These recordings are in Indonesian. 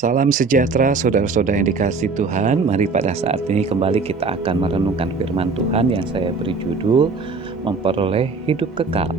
Salam sejahtera saudara-saudara yang dikasihi Tuhan. Mari pada saat ini kembali kita akan merenungkan firman Tuhan yang saya beri judul Memperoleh Hidup Kekal.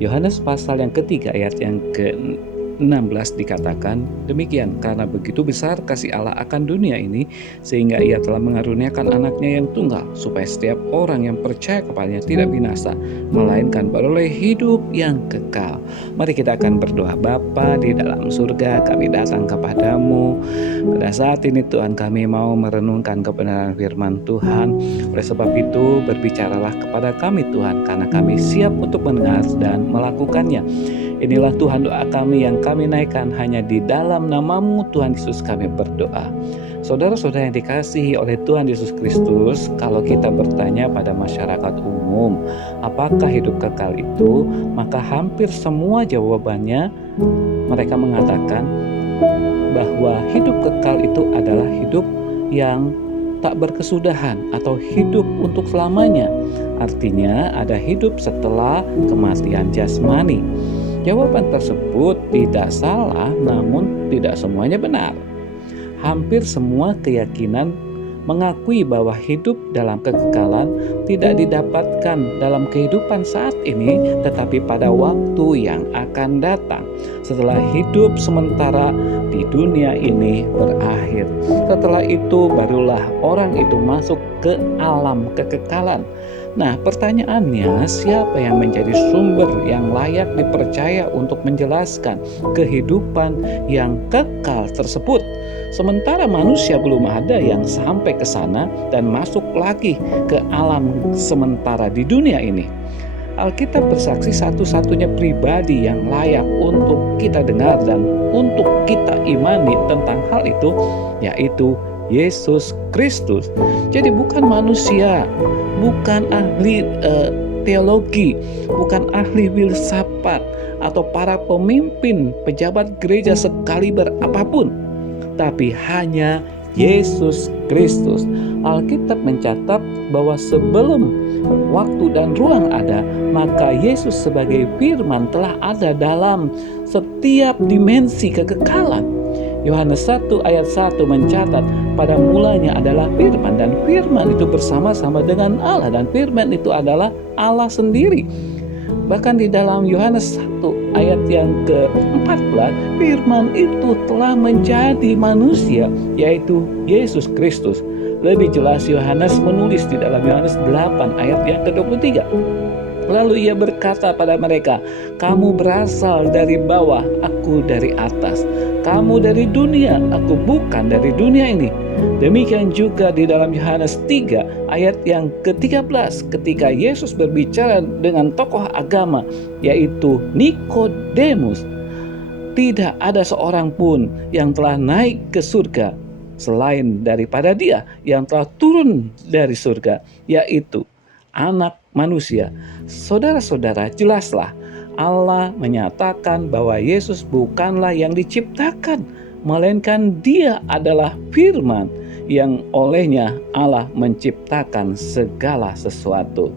Yohanes pasal yang ketiga ayat yang ke-16 dikatakan demikian, karena begitu besar kasih Allah akan dunia ini sehingga ia telah mengaruniakan anaknya yang tunggal, supaya setiap orang yang percaya kepadanya tidak binasa, melainkan beroleh hidup yang kekal. Mari kita akan berdoa. Bapa di dalam surga, kami datang kepadamu. Pada saat ini Tuhan, kami mau merenungkan kebenaran firman Tuhan. Oleh sebab itu berbicaralah kepada kami Tuhan, karena kami siap untuk mendengar dan melakukannya. Inilah Tuhan doa kami yang kami naikkan hanya di dalam nama-Mu Tuhan Yesus kami berdoa. Saudara-saudara yang dikasihi oleh Tuhan Yesus Kristus, kalau kita bertanya pada masyarakat umum, apakah hidup kekal itu? Maka hampir semua jawabannya mereka mengatakan bahwa hidup kekal itu adalah hidup yang tak berkesudahan atau hidup untuk selamanya. Artinya ada hidup setelah kematian jasmani. Jawaban tersebut tidak salah, namun tidak semuanya benar. Hampir semua keyakinan mengakui bahwa hidup dalam kekekalan tidak didapatkan dalam kehidupan saat ini, tetapi pada waktu yang akan datang setelah hidup sementara di dunia ini berakhir. Setelah itu barulah orang itu masuk ke alam kekekalan. Nah, pertanyaannya, siapa yang menjadi sumber yang layak dipercaya untuk menjelaskan kehidupan yang kekal tersebut? Sementara manusia belum ada yang sampai ke sana dan masuk lagi ke alam sementara di dunia ini. Alkitab bersaksi satu-satunya pribadi yang layak untuk kita dengar dan untuk kita imani tentang hal itu, yaitu Yesus Kristus. Jadi bukan manusia, bukan ahli teologi, bukan ahli filsafat atau para pemimpin pejabat gereja sekaliber apapun, tapi hanya Yesus Kristus. Alkitab mencatat bahwa sebelum waktu dan ruang ada, maka Yesus sebagai firman telah ada dalam setiap dimensi kekekalan. Yohanes 1 ayat 1 mencatat, pada mulanya adalah firman, dan firman itu bersama-sama dengan Allah, dan firman itu adalah Allah sendiri. Bahkan di dalam Yohanes 1 ayat yang ke-14, firman itu telah menjadi manusia, yaitu Yesus Kristus. Lebih jelas Yohanes menulis di dalam Yohanes 8 ayat yang ke-23. Lalu ia berkata pada mereka, kamu berasal dari bawah, aku dari atas. Kamu dari dunia, aku bukan dari dunia ini. Demikian juga di dalam Yohanes 3 ayat yang ke-13, ketika Yesus berbicara dengan tokoh agama, yaitu Nikodemus. Tidak ada seorang pun yang telah naik ke surga selain daripada Dia yang telah turun dari surga, yaitu Anak Manusia. Saudara-saudara, jelaslah Allah menyatakan bahwa Yesus bukanlah yang diciptakan, melainkan Dia adalah firman yang olehnya Allah menciptakan segala sesuatu.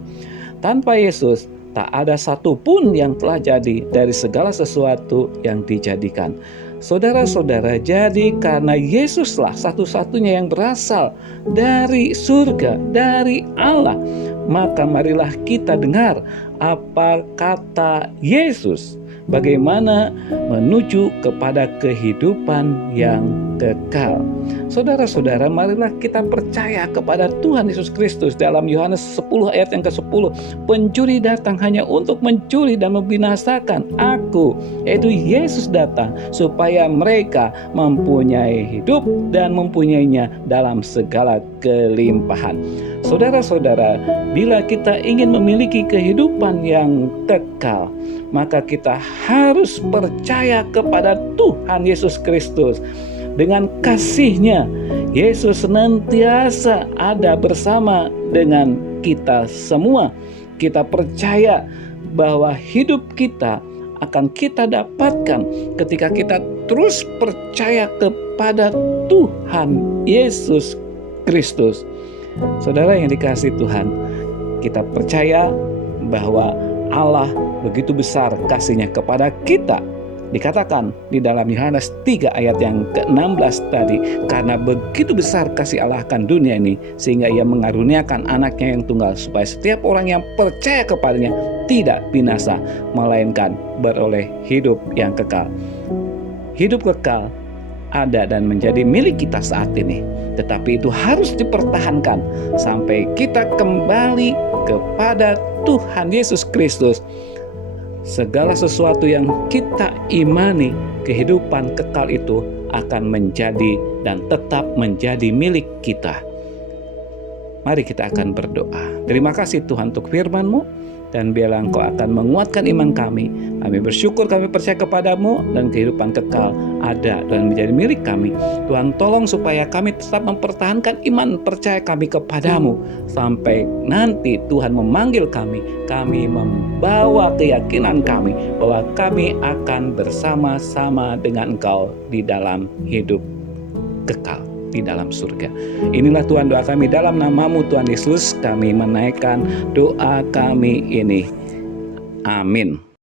Tanpa Yesus, tak ada satupun yang telah jadi dari segala sesuatu yang dijadikan. Saudara-saudara, jadi karena Yesuslah satu-satunya yang berasal dari surga, dari Allah, maka marilah kita dengar apa kata Yesus, bagaimana menuju kepada kehidupan yang kekal. Saudara-saudara, marilah kita percaya kepada Tuhan Yesus Kristus. Dalam Yohanes 10 ayat yang ke-10, pencuri datang hanya untuk mencuri dan membinasakan. Aku, yaitu Yesus, datang supaya mereka mempunyai hidup dan mempunyainya dalam segala kelimpahan. Saudara-saudara, bila kita ingin memiliki kehidupan yang kekal, maka kita harus percaya kepada Tuhan Yesus Kristus. Dengan kasih-Nya, Yesus senantiasa ada bersama dengan kita semua. Kita percaya bahwa hidup kita akan kita dapatkan ketika kita terus percaya kepada Tuhan Yesus Kristus. Saudara yang dikasihi Tuhan, kita percaya bahwa Allah begitu besar kasih-Nya kepada kita, Dikatakan di dalam Yohanes 3 ayat yang ke-16 tadi, karena begitu besar kasih Allah akan dunia ini, sehingga ia mengaruniakan anaknya yang tunggal, supaya setiap orang yang percaya kepadanya tidak binasa, melainkan beroleh hidup yang kekal. Hidup kekal ada dan menjadi milik kita saat ini, tetapi itu harus dipertahankan sampai kita kembali kepada Tuhan Yesus Kristus. Segala sesuatu yang kita imani, kehidupan kekal itu akan menjadi dan tetap menjadi milik kita. Mari kita akan berdoa. Terima kasih Tuhan untuk firman-Mu, dan biarlah Engkau akan menguatkan iman kami. Kami bersyukur, kami percaya kepadamu, dan kehidupan kekal ada dan menjadi milik kami. Tuhan, tolong supaya kami tetap mempertahankan iman percaya kami kepadamu sampai nanti Tuhan memanggil kami. Kami membawa keyakinan kami bahwa kami akan bersama-sama dengan Engkau di dalam hidup kekal di dalam surga. Inilah Tuhan doa kami dalam nama-Mu Tuhan Yesus, kami menaikkan doa kami ini. Amin.